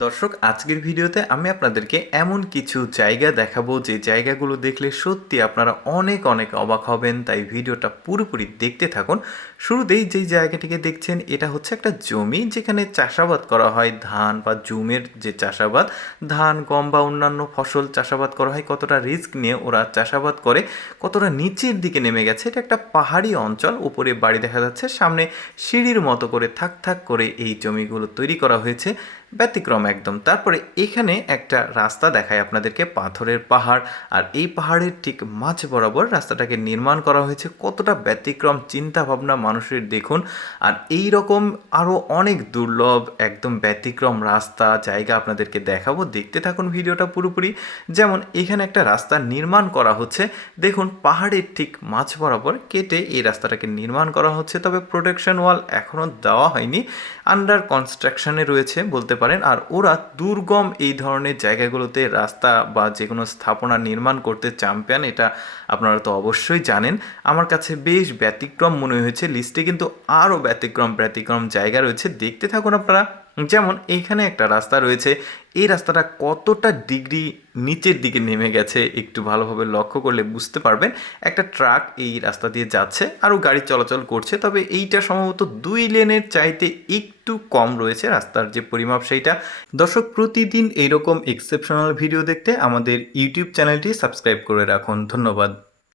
দর্শক আজকের ভিডিওতে আমি আপনাদেরকে এমন কিছু জায়গা দেখাবো যে জায়গাগুলো দেখলে সত্যি আপনারা অনেক অনেক অবাক হবেন, তাই ভিডিওটা পুরোপুরি দেখতে থাকুন। শুরুতেই যেই জায়গাটিকে দেখছেন এটা হচ্ছে একটা জমি যেখানে চাষাবাদ করা হয়, ধান বা জুমের যে চাষাবাদ, ধান গম বা অন্যান্য ফসল চাষাবাদ করা হয়। কতটা রিস্ক নিয়ে ওরা চাষাবাদ করে, কতটা নিচের দিকে নেমে গেছে। এটা একটা পাহাড়ি অঞ্চল, উপরে বাড়ি দেখা যাচ্ছে, সামনে সিঁড়ির মতো করে থাক থাক করে এই জমিগুলো তৈরি করা হয়েছে, ব্যতিক্রম একদম। তারপরে এখানে একটা রাস্তা দেখায় আপনাদেরকে, পাথরের পাহাড়, আর এই পাহাড়ের ঠিক মাঝ বরাবর রাস্তাটাকে নির্মাণ করা হয়েছে। কতটা ব্যতিক্রম চিন্তা ভাবনা মানুষের দেখুন। আর এই রকম আরও অনেক দুর্লভ একদম ব্যতিক্রম রাস্তা জায়গা আপনাদেরকে দেখাবো, দেখতে থাকুন ভিডিওটা পুরোপুরি। যেমন এখানে একটা রাস্তা নির্মাণ করা হচ্ছে, দেখুন পাহাড়ের ঠিক মাঝ বরাবর কেটে এই রাস্তাটাকে নির্মাণ করা হচ্ছে, তবে প্রোটেকশন ওয়াল এখনও দেওয়া হয়নি, আন্ডার কনস্ট্রাকশনে রয়েছে বলতে পারেন। আর ওরা দুর্গম এই ধরনের জায়গাগুলোতে রাস্তা বা যে কোনো স্থাপনা নির্মাণ করতে চ্যাম্পিয়ন, এটা আপনারা তো অবশ্যই জানেন। আমার কাছে বেশ ব্যতিক্রম মনে হয়েছে, লিস্টে কিন্তু আরও ব্যতিক্রম ব্যতিক্রম জায়গা রয়েছে, দেখতে থাকুন আপনারা। যেমন এইখানে একটা রাস্তা রয়েছে, এই রাস্তাটা কতটা ডিগ্রি নিচের দিকে নেমে গেছে একটু ভালোভাবে লক্ষ্য করলে বুঝতে পারবেন। একটা ট্রাক এই রাস্তা দিয়ে যাচ্ছে, আরও গাড়ি চলাচল করছে, তবে এইটা সম্ভবত 2 লেনের চাইতে একটু কম রয়েছে রাস্তার যে পরিমাপ সেইটা। দর্শক প্রতিদিন এইরকম এক্সেপশনাল ভিডিও দেখতে আমাদের ইউটিউব চ্যানেলটি সাবস্ক্রাইব করে রাখুন। ধন্যবাদ।